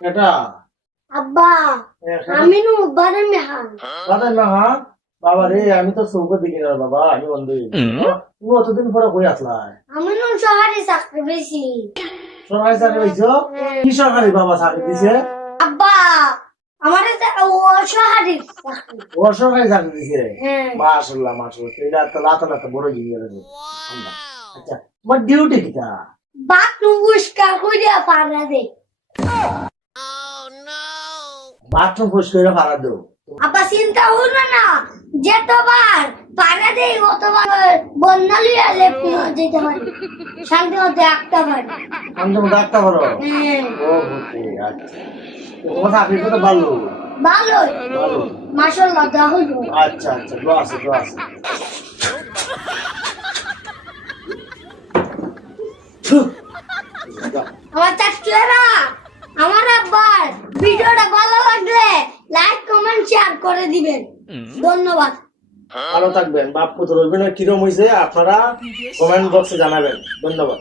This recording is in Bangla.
এটা আব্বা আমি নু বারে মেহান বাদাই না হ্যাঁ বাবা রে আমি তো চৌকো দেখি না বাবা আমি বন্ধু তুমি অতদিন পরে কই আসলাই আমি নু শহরে চাকরি পেয়েছি সরকারি চাকরি পাইছো কি সরকারি বাবা চাকরি দিছে আব্বা আমার অসহারি চাকরি ও সরকারি চাকরি দিছে হ্যাঁ মাশাআল্লাহ মাশাআল্লাহ এটা তো লাতা লাতা বড় জিনিস আছে আচ্ছা তোমার ডিউটি কিটা বাথরুম পরিষ্কার করে পাড়া দে বাথরুম পরিষ্কার করে ভাড়া দাও আব্বা চিন্তা হলো না যেতবার পাড়া দেই অতবার বন্যা লিয়ে লেপি যেতে পারি শান্তি মতো একটা পারি আমি তোমার ডাক্তার করো হ্যাঁ ও ওকে আচ্ছা তোমার চাকরিটা তো ভালো ভালোই ভালো মাশাআল্লাহ দা হইল আচ্ছা আচ্ছা দোয়া আছে দোয়া আছে আমার চাচুরা আমার আব্বার ভিডিওটা ভালো লাগলে লাইক কমেন্ট শেয়ার করে দিবেন ধন্যবাদ ভালো থাকবেন বাপ পুত্র অভিনয় কিরম হয়েছে আপনারা কমেন্ট বক্সে জানাবেন ধন্যবাদ